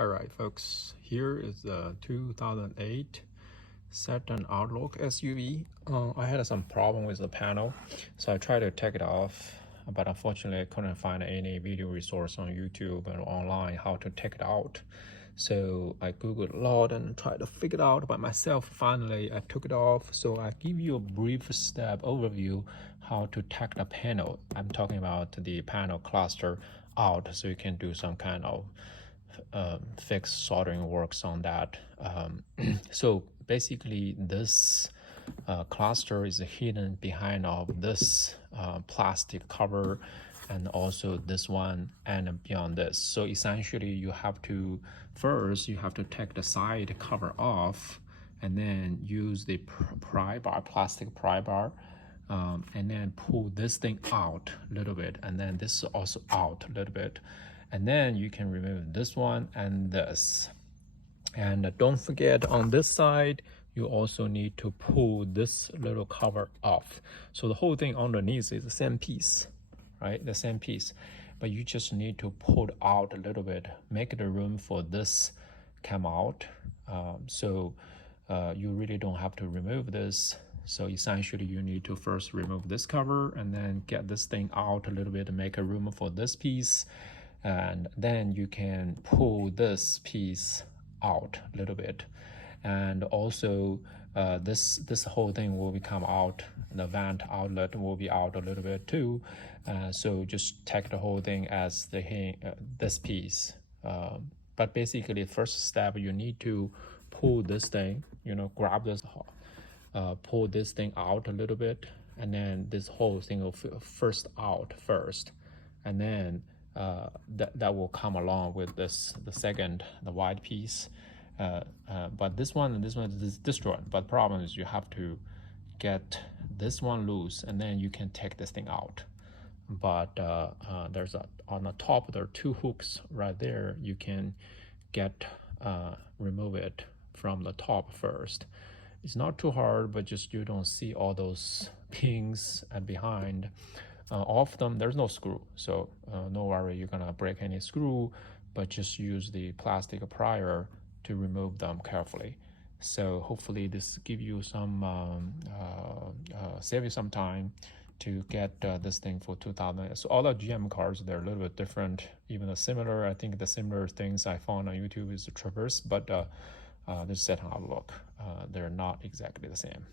All right, folks, here is the 2008 Saturn Outlook SUV. I had some problem with the panel, so I tried to take it off, but unfortunately I couldn't find any video resource on YouTube and online how to take it out. So I Googled a lot and tried to figure it out by myself. Finally, I took it off. So I give you a brief step overview how to take the panel. I'm talking about the panel cluster out, so you can do some kind of fixed soldering works on that. So basically this cluster is hidden behind of this plastic cover and also this one and beyond this. So essentially you have to take the side cover off and then use the plastic pry bar, and then pull this thing out a little bit, and then this is also out a little bit, and then you can remove this one and this. And don't forget, on this side you also need to pull this little cover off. So the whole thing underneath is the same piece, right? The same piece, but you just need to pull it out a little bit, make the room for this come out. You really don't have to remove this. So essentially you need to first remove this cover and then get this thing out a little bit to make a room for this piece, and then you can pull this piece out a little bit. And also this whole thing will come out, the vent outlet will be out a little bit too. So just take the whole thing as this piece. But basically first step, you need to pull this thing, grab this, pull this thing out a little bit, and then this whole thing will first out first, and then that will come along with the white piece. But this one is destroyed. But problem is you have to get this one loose, and then you can take this thing out. But there's on the top there are two hooks right there. You can remove it from the top first. It's not too hard, but just you don't see all those pins and behind. Off them there's no screw, so no worry you're gonna break any screw, but just use the plastic prier to remove them carefully. So hopefully this give you some save you some time to get this thing for 2000. So all the GM cars, they're a little bit different, even the similar. I think the similar things I found on YouTube is the Traverse, but this Saturn Outlook, they're not exactly the same.